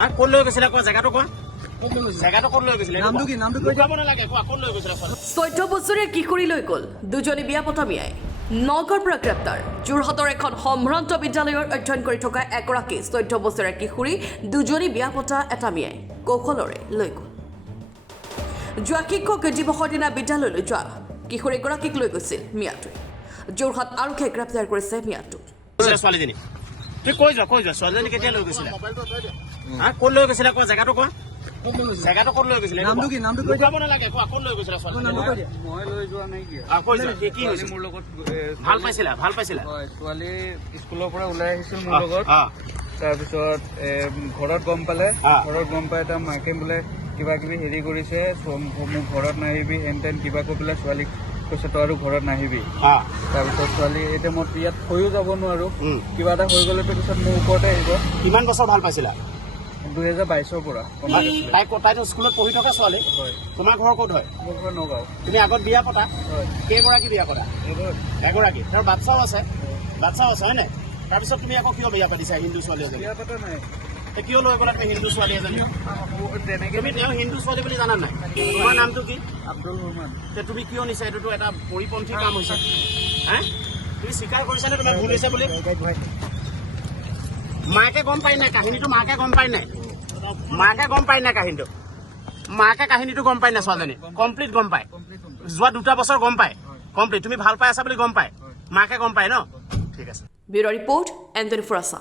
ক'ত লৈ গৈছিলে কোৱা জেগাটো কোৱা জেগাটো ক'ত লৈ গৈছিলে নামটো কি নামটো কৈ যাব নালাগে কোৱা ক'ত লৈ গৈছিলে 14 বছৰীয়া কিশোৰী লৈ গ'ল দুজনী বিয়া পতা মিয়াই নগৰ পৰা গ্ৰেপ্তাৰ যোৰহাটৰ এখন সম্ভ্ৰান্ত বিদ্যালয়ৰ অধ্যয়ন কৰি থকা এগৰাকী 14 বছৰীয়া কিশোৰী দুজনী বিয়া পতা এটা মিয়াই কৌশলৰে লৈ গ'ল যোৱা শিক্ষক দিৱসৰ দিনা বিদ্যালয়লৈ যোৱা কিশোৰীগৰাকীক লৈ গৈছিল মিয়াটোৱে যোৰহাট আৰক্ষীয়ে গ্ৰেপ্তাৰ কৰিছে মিয়াটোক ছোৱালীজনী তুই কৈ যোৱা ছোৱালীজনী কেতিয়া লৈ গৈছিলে ক'ত লৈ গৈছিলে কোৱা জেগাটো কোৱা জেগাটো ক'ত লৈ গৈছিলে নামটো কি নামটো কৈ যাব নালাগে কোৱা ক'ত লৈ গৈছিলে ছোৱালীজনী মই লৈ যোৱা নাই কি কৈ যোৱা কি হৈছে মোৰ লগত ভাল পাইছিলা হয় ছোৱালী স্কুলৰ পৰা ওলাই আহিছিল মোৰ লগত তাৰপিছত ঘৰত গম পালে ঘৰত গম পাই তাৰ মাকে বোলে কিবা কিবি হেৰি কৰিছে মোক ঘৰত নাহিবি হেন তেন কিবা কৈ পেলাই ছোৱালীক কৈছে তই আৰু ঘৰত নাহিবি তাৰপিছত ছোৱালী এতিয়া মই ইয়াত থৈও যাব নোৱাৰো কিবা এটা হৈ গ'লে পিছত মোৰ ওপৰতে আহিব কিমান বছৰ ভাল পাইছিলা 2022ৰ পৰা তাইতো স্কুলত পঢ়ি থকা ছোৱালী তোমাৰ ঘৰ ক'ত হয় মোৰ ঘৰ নগাঁও তুমি আগত বিয়া পতা হয় কেইগৰাকী বিয়া পতা এইবোৰ এগৰাকী তাৰ বাচ্ছাও আছে হয় নাই তাৰপিছত তুমি আকৌ কিয় বিয়া পাতিছা হিন্দু ছোৱালী এজনী বিয়া পতা নাই কিয় লৈ গ'লা তুমি হিন্দু ছোৱালী এজনী তেনেকে তুমি তেওঁ হিন্দু ছোৱালী বুলি জানা নাই তোমাৰ নামটো কি আব্দুল ৰহমান তুমি কিয় নিছা এইটোতো এটা পৰিপন্থী কাম হৈছে হে তুমি স্বীকাৰ কৰিছানে তোমাৰ ভুল হৈছে বুলি মাকে গম পাই নাই কাহিনীটো মাকে গম পাই নাই কাহিনীটো গম পাই নাই ছোৱালীজনী কমপ্লিট গম পায় যোৱা 2 বছৰ গম পায় কমপ্লিট তুমি ভাল পাই আছা বুলি গম পায় মাকে গম পায় ন ঠিক আছে ব্যুৰ' ৰিপৰ্ট এণ্টনি ফৰাছা